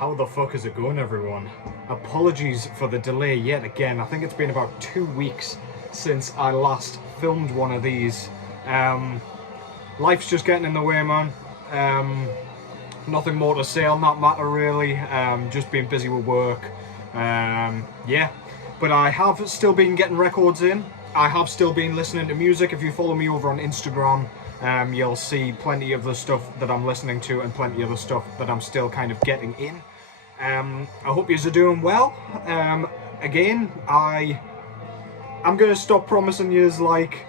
How the fuck is it going, everyone? Apologies for the delay yet again. I think it's been about 2 weeks since I last filmed one of these. Life's just getting in the way, man. Nothing more to say on that matter, really. Just been busy with work. Yeah, but I have still been getting records in. I have still been listening to music. If you follow me over on Instagram, you'll see plenty of the stuff that I'm listening to and plenty of the stuff that I'm still kind of getting in. I hope you're doing well. Again, I'm gonna stop promising you like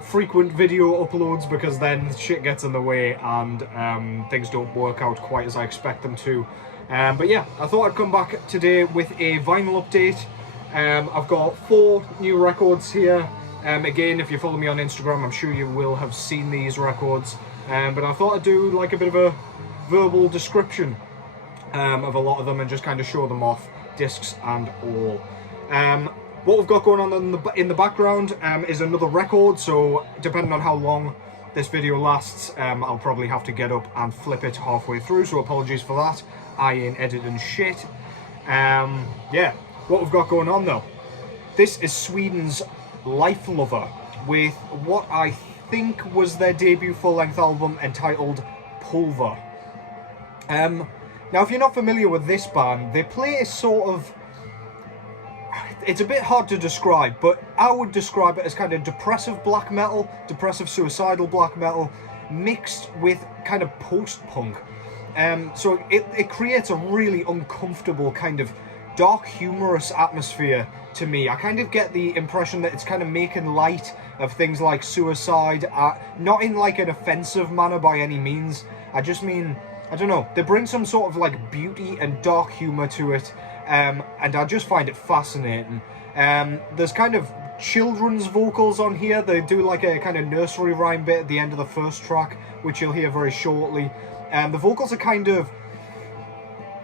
frequent video uploads, because then shit gets in the way and things don't work out quite as I expect them to. But yeah, I thought I'd come back today with a vinyl update. I've got 4 new records here. Again, if you follow me on Instagram, I'm sure you will have seen these records. But I thought I'd do like a bit of a verbal description of a lot of them and just kind of show them off, discs and all. What we've got going on in the background is another record, so depending on how long this video lasts, I'll probably have to get up and flip it halfway through, so apologies for that. I ain't editing shit. Yeah, what we've got going on though. This is Sweden's Life Lover with what I think was their debut full-length album entitled Pulver. Now, if you're not familiar with this band, they play a sort of... It's a bit hard to describe, but I would describe it as kind of depressive black metal, depressive suicidal black metal, mixed with kind of post-punk. So it creates a really uncomfortable kind of dark, humorous atmosphere to me. I kind of get the impression that it's kind of making light of things like suicide, not in like an offensive manner by any means. I just mean, I don't know, they bring some sort of like beauty and dark humour to it, and I just find it fascinating. There's kind of children's vocals on here. They do like a kind of nursery rhyme bit at the end of the first track, which you'll hear very shortly. The vocals are kind of,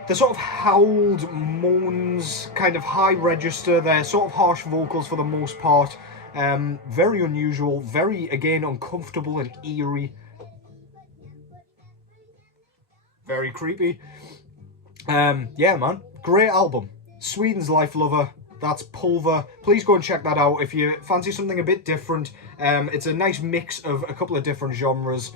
they're sort of howled moans, kind of high register. They're sort of harsh vocals for the most part. Very unusual, very, again, uncomfortable and eerie. Very creepy. Yeah, man. Great album. Sweden's Life Lover. That's Pulver. Please go and check that out if you fancy something a bit different. It's a nice mix of a couple of different genres,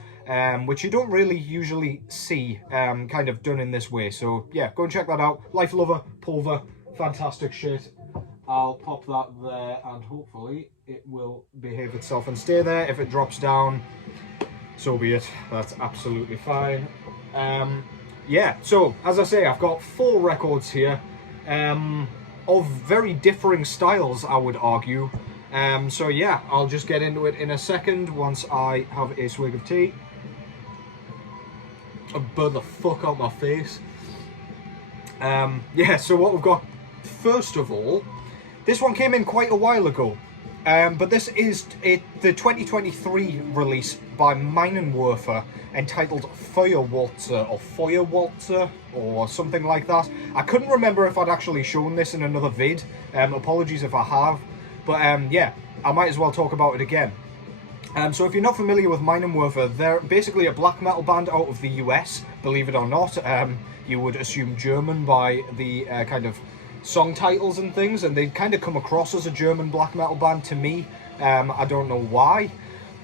which you don't really usually see kind of done in this way. So yeah, go and check that out. Life Lover, Pulver, fantastic shit. I'll pop that there and hopefully it will behave itself and stay there. If it drops down, so be it. That's absolutely fine. Yeah, so as I say, I've got 4 records here of very differing styles, I would argue. So yeah, I'll just get into it in a second once I have a swig of tea. I'll burn the fuck out my face. Yeah, so what we've got, first of all, this one came in quite a while ago. But this is the 2023 release by Minenwerfer entitled Feuerwalzer or Feuerwalzer or something like that. I couldn't remember if I'd actually shown this in another vid. Apologies if I have. But yeah, I might as well talk about it again. So if you're not familiar with Minenwerfer, they're basically a black metal band out of the US, believe it or not. You would assume German by the kind of song titles and things, and they kind of come across as a German black metal band to me. I don't know why,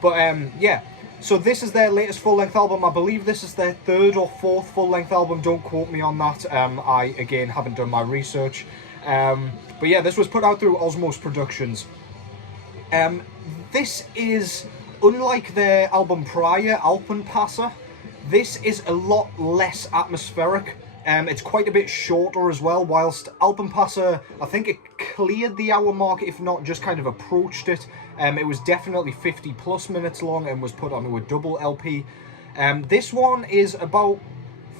but yeah, so this is their latest full-length album. I believe this is their 3rd or 4th full-length album, don't quote me on that. I again haven't done my research, but yeah, this was put out through Osmos Productions. This is, unlike their album prior, Alpenpasser, this is a lot less atmospheric. It's quite a bit shorter as well, whilst Alpenpasser, I think it cleared the hour mark, if not just kind of approached it. It was definitely 50 plus minutes long and was put onto a double LP. This one is about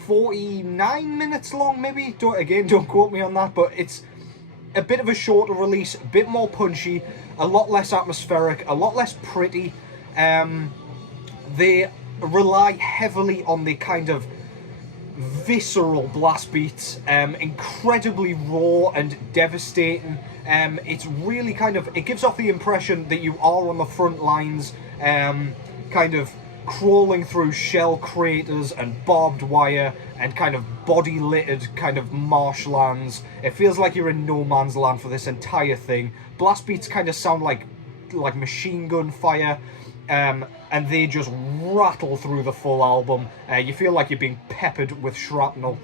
49 minutes long, maybe? Don't quote me on that, but it's a bit of a shorter release, a bit more punchy, a lot less atmospheric, a lot less pretty. They rely heavily on the kind of visceral blast beats, incredibly raw and devastating. It's really kind of, it gives off the impression that you are on the front lines, kind of crawling through shell craters and barbed wire, and kind of body littered kind of marshlands. It feels like you're in no man's land for this entire thing. Blast beats kind of sound like machine gun fire, and they just rattle through the full album. You feel like you're being peppered with shrapnel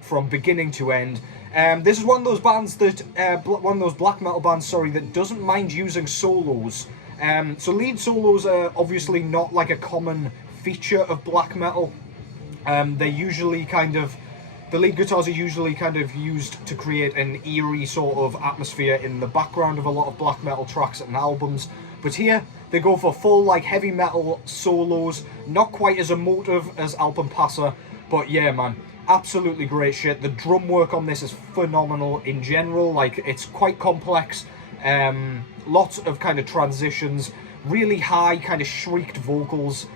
from beginning to end. This is one of those bands that, one of those black metal bands, sorry, that doesn't mind using solos. So lead solos are obviously not like a common feature of black metal. They're usually kind of, the lead guitars are usually kind of used to create an eerie sort of atmosphere in the background of a lot of black metal tracks and albums. But here, they go for full like heavy metal solos, not quite as emotive as Album Passer, but yeah man, absolutely great shit. The drum work on this is phenomenal in general, like it's quite complex, lots of kind of transitions, really high kind of shrieked vocals,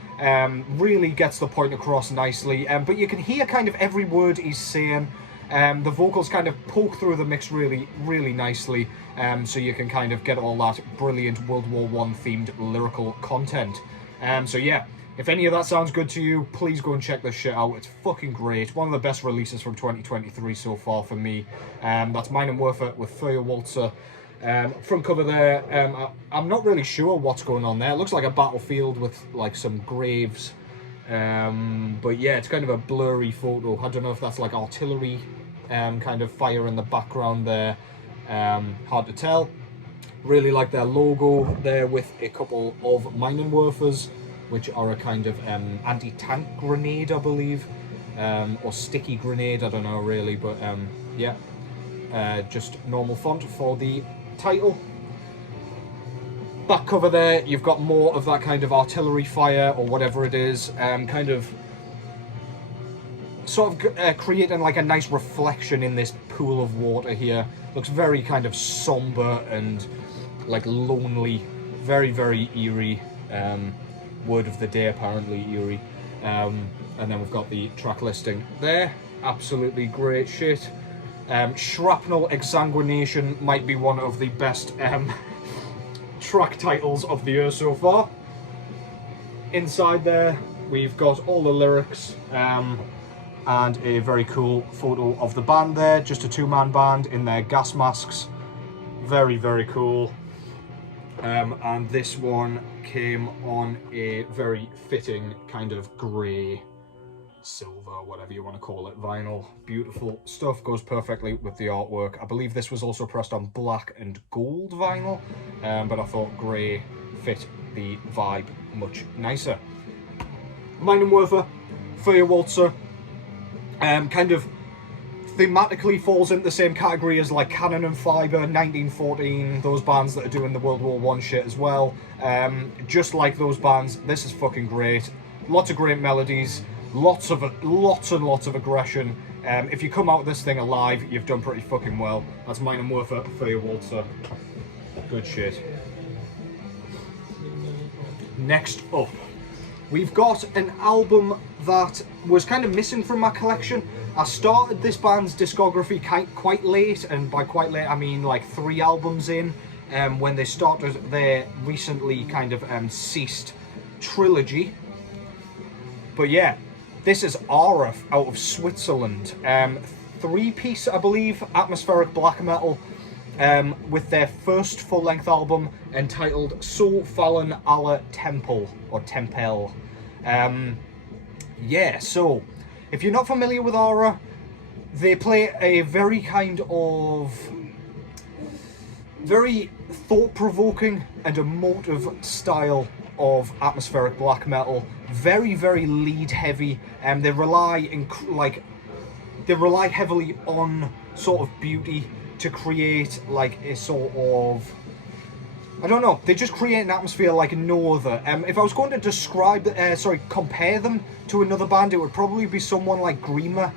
really gets the point across nicely, but you can hear kind of every word he's saying. The vocals kind of poke through the mix really nicely, so you can kind of get all that brilliant World War I themed lyrical content. So yeah, if any of that sounds good to you, please go and check this shit out. It's fucking great. One of the best releases from 2023 so far for me. That's Mine and Werfer with Feuerwalzer. Front cover there, I'm not really sure what's going on there. It looks like a battlefield with like some graves, but yeah, it's kind of a blurry photo. I don't know if that's like artillery kind of fire in the background there, hard to tell. Really like their logo there with a couple of Minenwerfers, which are a kind of anti-tank grenade, I believe, or sticky grenade, I don't know really, but yeah, just normal font for the title. Back cover there, you've got more of that kind of artillery fire or whatever it is, kind of sort of creating like a nice reflection in this pool of water here. Looks very kind of somber and like lonely, very eerie. Word of the day apparently, eerie. And then we've got the track listing there. Absolutely great shit. Shrapnel Exsanguination might be one of the best track titles of the year so far. Inside there we've got all the lyrics, and a very cool photo of the band there, just a two-man band in their gas masks. Very cool. And this one came on a very fitting kind of grey, silver, whatever you want to call it, vinyl. Beautiful stuff, goes perfectly with the artwork. I believe this was also pressed on black and gold vinyl, but I thought grey fit the vibe much nicer. Mine and Werfer, Feuerwalzer, kind of thematically falls into the same category as like Cannon and Fibre, 1914, those bands that are doing the World War I shit as well. Just like those bands, this is fucking great. Lots of great melodies, lots and lots of aggression. If you come out of this thing alive, you've done pretty fucking well. That's Mine and Werfer, Feuerwalzer. Good shit. Next up, we've got an album that was kind of missing from my collection. I started this band's discography quite late, and by quite late I mean like 3 albums in, when they started their recently kind of ceased trilogy. But yeah, this is Aura out of Switzerland. 3-piece, I believe, atmospheric black metal, with their first full-length album entitled So Fallen Alle Tempel, or Tempel. Yeah, so if you're not familiar with Aura, they play a very kind of very thought-provoking and emotive style of atmospheric black metal. Very lead heavy, and they rely heavily on sort of beauty to create like a sort of, I don't know, they just create an atmosphere like no other. If I was going to describe, compare them to another band, it would probably be someone like Grima.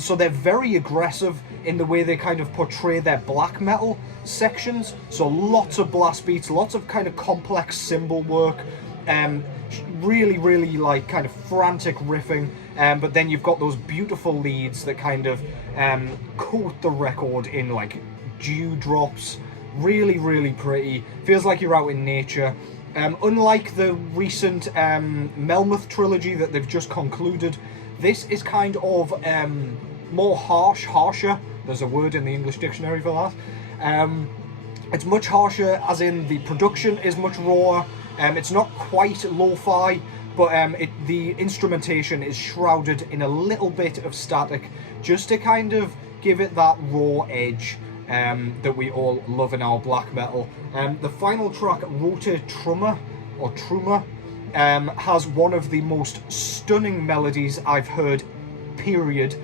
So they're very aggressive in the way they kind of portray their black metal sections. So lots of blast beats, lots of kind of complex cymbal work, really like kind of frantic riffing. But then you've got those beautiful leads that kind of coat the record in like dewdrops. Really pretty. Feels like you're out in nature. Unlike the recent Melmoth trilogy that they've just concluded, This is kind of more harsher. There's a word in the English dictionary for that. It's much harsher, as in the production is much rawer. It's not quite lo-fi, but the instrumentation is shrouded in a little bit of static, just to kind of give it that raw edge that we all love in our black metal. The final track, Rote Trümmer, or Trümmer, has one of the most stunning melodies I've heard, period,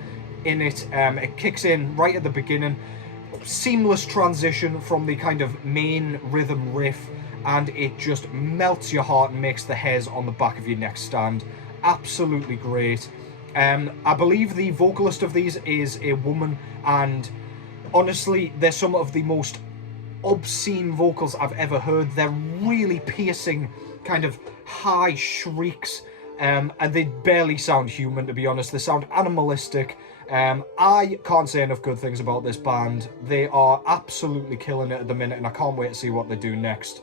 in it. It kicks in right at the beginning, seamless transition from the kind of main rhythm riff, and it just melts your heart and makes the hairs on the back of your neck stand. Absolutely great. I believe the vocalist of these is a woman, and honestly, they're some of the most obscene vocals I've ever heard. They're really piercing, kind of high shrieks, and they barely sound human, to be honest. They sound animalistic. I can't say enough good things about this band. They are absolutely killing it at the minute, and I can't wait to see what they do next.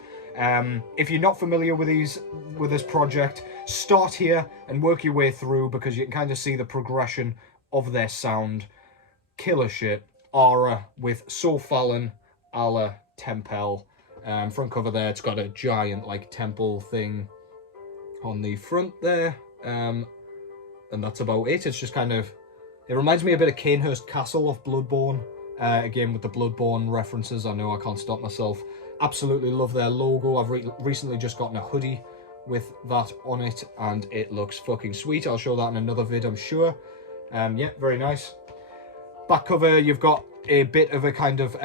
If you're not familiar with this project, start here and work your way through, because you can kind of see the progression of their sound. Killer shit. Aura with So Fallen Alla Tempel. Front cover there, it's got a giant like temple thing on the front there, and that's about it. It's just kind of, it reminds me a bit of Canehurst Castle off Bloodborne. Again, with the Bloodborne references, I know I can't stop myself. Absolutely love their logo. I've recently just gotten a hoodie with that on it, and it looks fucking sweet. I'll show that in another vid, I'm sure. Yeah, very nice. Back cover, you've got a bit of a kind of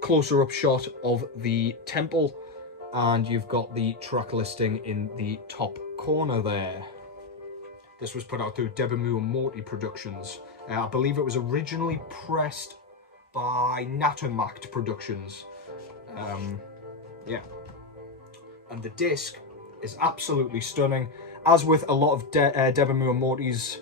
closer up shot of the temple, and you've got the track listing in the top corner there. This was put out through Debamu and Morty Productions. I believe it was originally pressed by Natamact Productions. Yeah, and the disc is absolutely stunning. As with a lot of Debamu and Morty's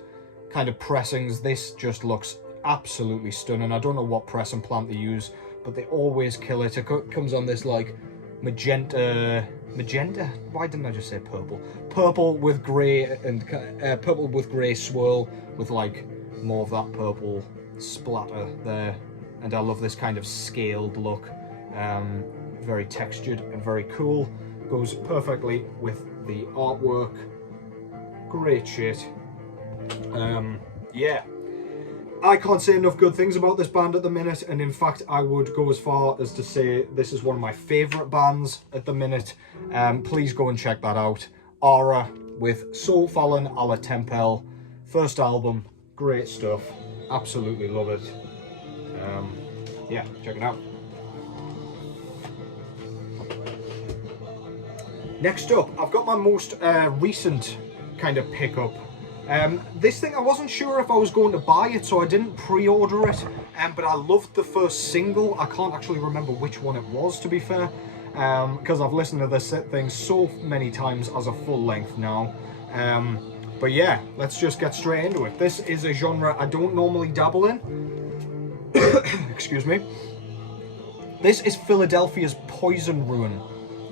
kind of pressings, this just looks absolutely stunning. I don't know what press and plant they use, but they always kill it. It comes on this like magenta, why didn't I just say purple with grey, and purple with grey swirl with like more of that purple splatter there. And I love this kind of scaled look. Very textured and very cool. Goes perfectly with the artwork. Great shit. Yeah, I can't say enough good things about this band at the minute, and in fact I would go as far as to say this is one of my favourite bands at the minute. Please go and check that out. Aura with So Fallen Alla Tempel, first album, great stuff, absolutely love it. Yeah, check it out. Next up, I've got my most recent kind of pickup. This thing, I wasn't sure if I was going to buy it, so I didn't pre-order it, but I loved the first single. I can't actually remember which one it was, to be fair, because I've listened to this thing so many times as a full length now. But yeah, let's just get straight into it. This is a genre I don't normally dabble in. Excuse me. This is Philadelphia's Poison Ruin,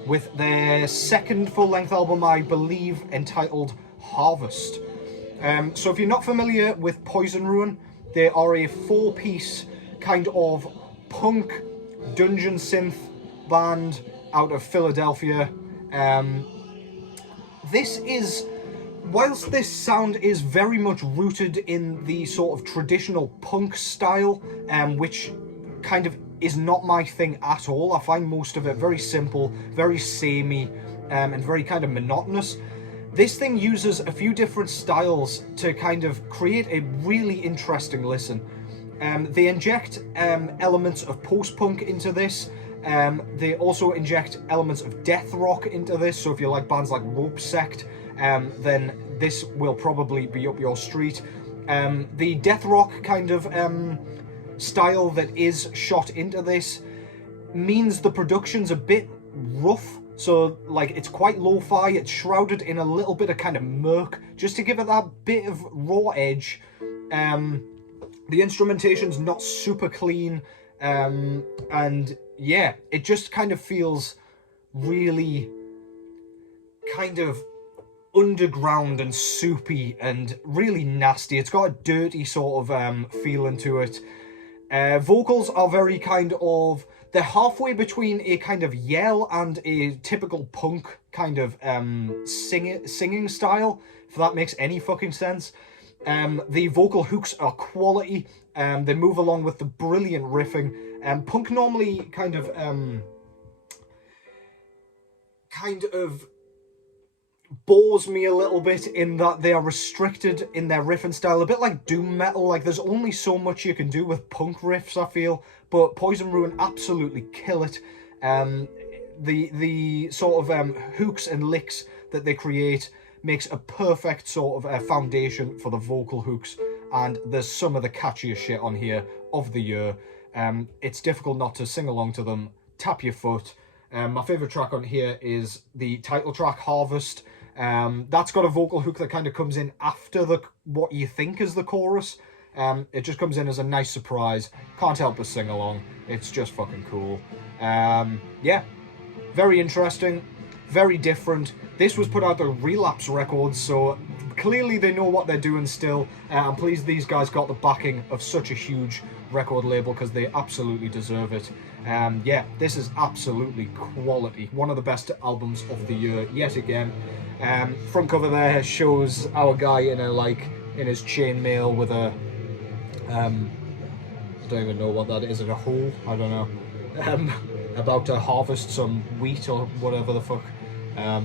with their second full-length album, I believe, entitled Harvest. So if you're not familiar with Poison Ruin, they are a four-piece kind of punk dungeon synth band out of Philadelphia. This is, whilst this sound is very much rooted in the sort of traditional punk style, which kind of is not my thing at all. I find most of it very simple, very samey, and very kind of monotonous. This thing uses a few different styles to kind of create a really interesting listen. They inject elements of post-punk into this. They also inject elements of death rock into this, so if you like bands like Rope Sect, then this will probably be up your street. The death rock kind of style that is shot into this means the production's a bit rough, so like it's quite lo-fi, it's shrouded in a little bit of kind of murk, just to give it that bit of raw edge. The instrumentation's not super clean, and yeah, it just kind of feels really kind of underground and soupy and really nasty. It's got a dirty sort of feeling to it. Vocals are very kind of... They're halfway between a kind of yell and a typical punk kind of singing style, if that makes any fucking sense. The vocal hooks are quality. They move along with the brilliant riffing. Punk normally kind of bores me a little bit in that they are restricted in their riffing style, a bit like doom metal. Like, there's only so much you can do with punk riffs, I feel, but Poison Ruin absolutely kill it. The sort of hooks and licks that they create makes a perfect sort of foundation for the vocal hooks, and there's some of the catchiest shit on here of the year. It's difficult not to sing along to them. Tap your foot. My favourite track on here is the title track, Harvest. That's got a vocal hook that kind of comes in after what you think is the chorus. It just comes in as a nice surprise. Can't help but sing along. It's just fucking cool. Yeah, very interesting, very different. This was put out on Relapse Records, so clearly they know what they're doing still. I'm pleased these guys got the backing of such a huge record label, because they absolutely deserve it. Yeah, this is absolutely quality. One of the best albums of the year yet again. Front cover there shows our guy in his chainmail with a I don't even know what that is. A hole? I don't know. About to harvest some wheat or whatever the fuck.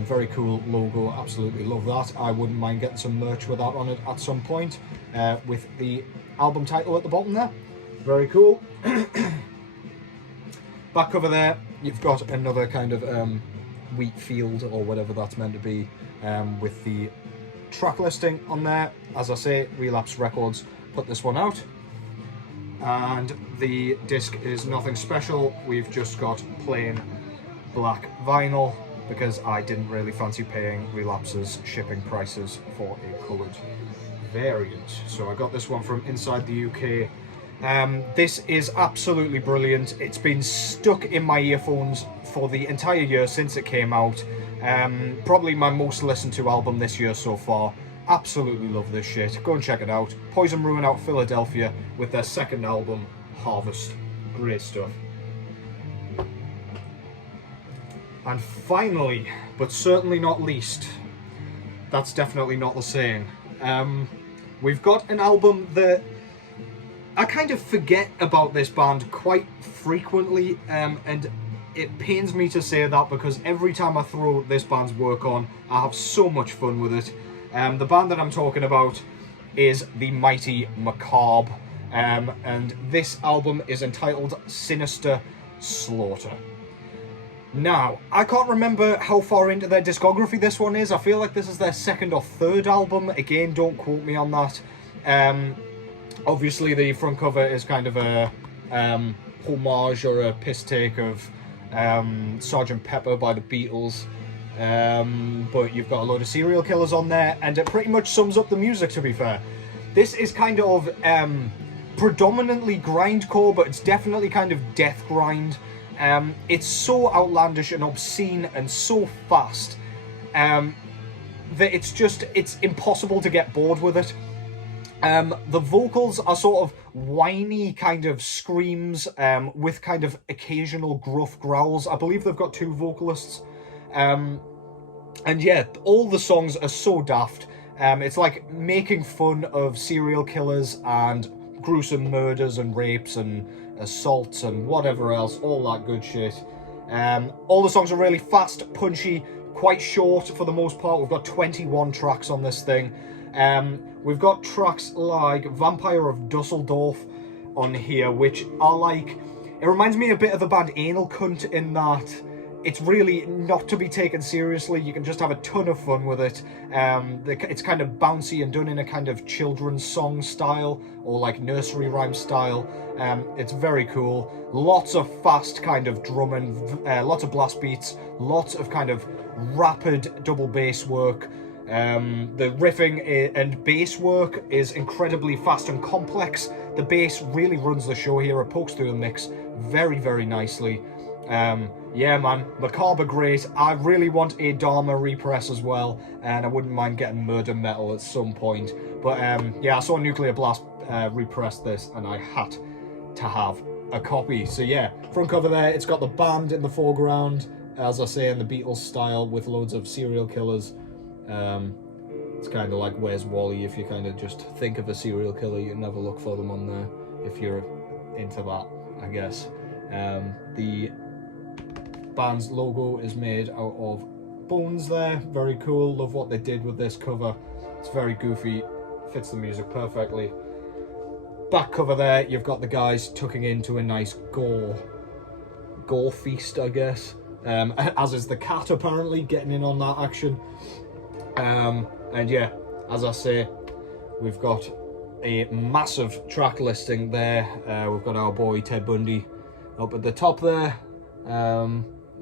Very cool logo, absolutely love that. I wouldn't mind getting some merch with that on it at some point, with the album title at the bottom there. Very cool. Back cover there, you've got another kind of wheat field or whatever that's meant to be, with the track listing on there. As I say, Relapse Records put this one out, and the disc is nothing special. We've just got plain black vinyl, because I didn't really fancy paying Relapse's shipping prices for a coloured variant. So I got this one from inside the UK. This is absolutely brilliant. It's been stuck in my earphones for the entire year since it came out. Probably my most listened to album this year so far. Absolutely love this shit. Go and check it out. Poison Ruin out Philadelphia with their second album, Harvest. Great stuff. And finally, but certainly not least, that's definitely not the saying, we've got an album that I kind of forget about this band quite frequently, and it pains me to say that, because every time I throw this band's work on, I have so much fun with it. The band that I'm talking about is the mighty Macabre, and this album is entitled Sinister Slaughter. Now, I can't remember how far into their discography this one is. I feel like this is their second or third album. Again, don't quote me on that. Obviously, the front cover is kind of a homage or a piss take of Sgt. Pepper by the Beatles. But you've got a load of serial killers on there, and it pretty much sums up the music, to be fair. This is kind of predominantly grindcore, but it's definitely kind of death grind. It's so outlandish and obscene and so fast that it's impossible to get bored with it. The vocals are sort of whiny kind of screams with kind of occasional gruff growls. I believe they've got two vocalists. And yeah, all the songs are so daft. It's like making fun of serial killers and gruesome murders and rapes and assaults and whatever else, all that good shit. All the songs are really fast, punchy, quite short for the most part. We've got 21 tracks on this thing. We've got tracks like Vampire of Dusseldorf on here, which are like, it reminds me a bit of the band Anal Cunt in that it's really not to be taken seriously. You can just have a ton of fun with it. It's kind of bouncy and done in a kind of children's song style, or like nursery rhyme style. It's very cool. Lots of fast kind of drumming, lots of blast beats, lots of kind of rapid double bass work. The riffing and bass work is incredibly fast and complex. The bass really runs the show here. It pokes through the mix very, very nicely. Yeah, man, Macabre great. I really want a Dharma repress as well, and I wouldn't mind getting Murder Metal at some point. But yeah, I saw Nuclear Blast repress this, and I had to have a copy. So yeah, front cover there, it's got the band in the foreground, as I say, in the Beatles style, with loads of serial killers. It's kind of like Where's Wally? If you kind of just think of a serial killer, you never look for them on there, if you're into that, I guess. The band's logo is made out of bones there, very cool. Love what they did with this cover. It's very goofy, fits the music perfectly. Back cover there, you've got the guys tucking into a nice gore feast, I guess. As is the cat, apparently, getting in on that action. And yeah, as I say, we've got a massive track listing there. We've got our boy Ted Bundy up at the top there.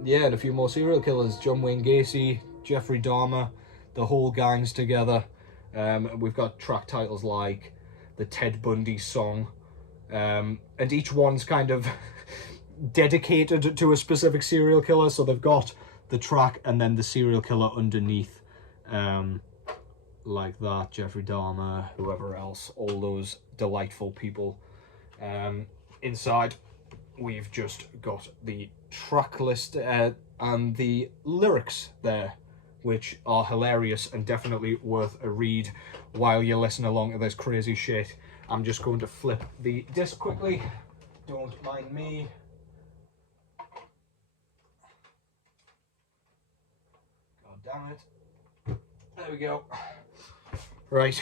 Yeah, and a few more serial killers. John Wayne Gacy, Jeffrey Dahmer, the whole gang's together. We've got track titles like the Ted Bundy song. And each one's kind of dedicated to a specific serial killer. So they've got the track and then the serial killer underneath. Like that, Jeffrey Dahmer, whoever else, all those delightful people. Inside, we've just got the track list and the lyrics there, which are hilarious and definitely worth a read while you listen along to this crazy shit. I'm just going to flip the disc quickly, don't mind me. God damn it. There we go. Right.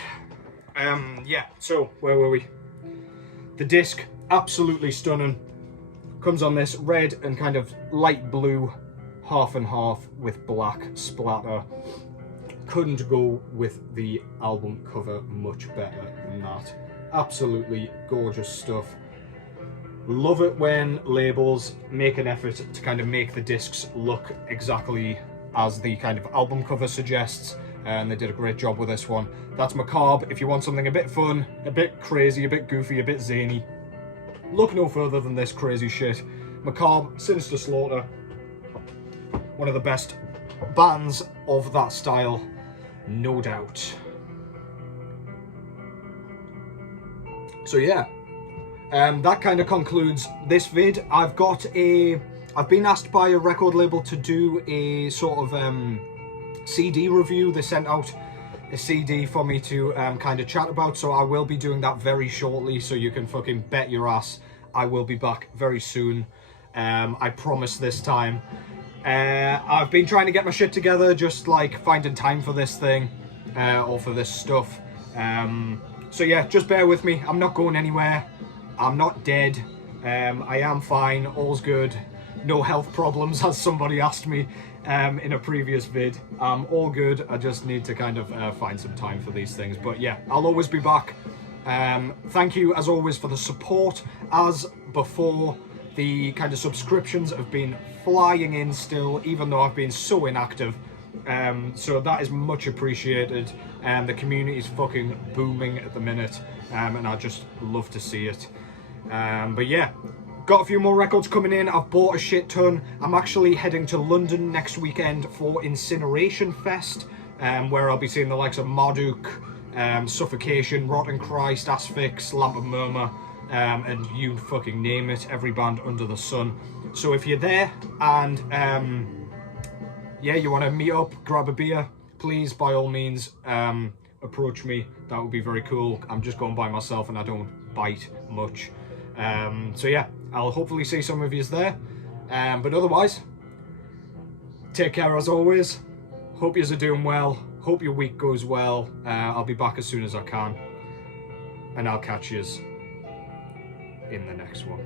Yeah, so where were we? The disc, absolutely stunning. Comes on this red and kind of light blue, half and half with black splatter. Couldn't go with the album cover much better than that. Absolutely gorgeous stuff. Love it when labels make an effort to kind of make the discs look exactly as the kind of album cover suggests. And they did a great job with this one. That's Macabre. If you want something a bit fun, a bit crazy, a bit goofy, a bit zany, look no further than this crazy shit. Macabre, Sinister Slaughter, one of the best bands of that style, no doubt. So yeah, that kind of concludes this vid. I've been asked by a record label to do a sort of CD review. They sent out a CD for me to kind of chat about, so I will be doing that very shortly, so you can fucking bet your ass I will be back very soon. I promise this time. I've been trying to get my shit together, just like finding time for this thing, or for this stuff. So yeah, just bear with me. I'm not going anywhere. I'm not dead. I am fine, all's good. No health problems, as somebody asked me in a previous vid. All good. I just need to kind of find some time for these things. But yeah, I'll always be back. Thank you, as always, for the support. As before, the kind of subscriptions have been flying in still, even though I've been so inactive. So that is much appreciated. The community is fucking booming at the minute, and I just love to see it. But yeah, got a few more records coming in. I've bought a shit ton. I'm actually heading to London next weekend for Incineration Fest, where I'll be seeing the likes of Marduk, Suffocation, Rotten Christ, Asphyx, Lamp of Murmur, and you fucking name it, every band under the sun. So if you're there and yeah, you want to meet up, grab a beer, please, by all means, approach me. That would be very cool. I'm just going by myself and I don't bite much. So yeah, I'll hopefully see some of you there. But otherwise, take care as always. Hope yous are doing well. Hope your week goes well. I'll be back as soon as I can. And I'll catch yous in the next one.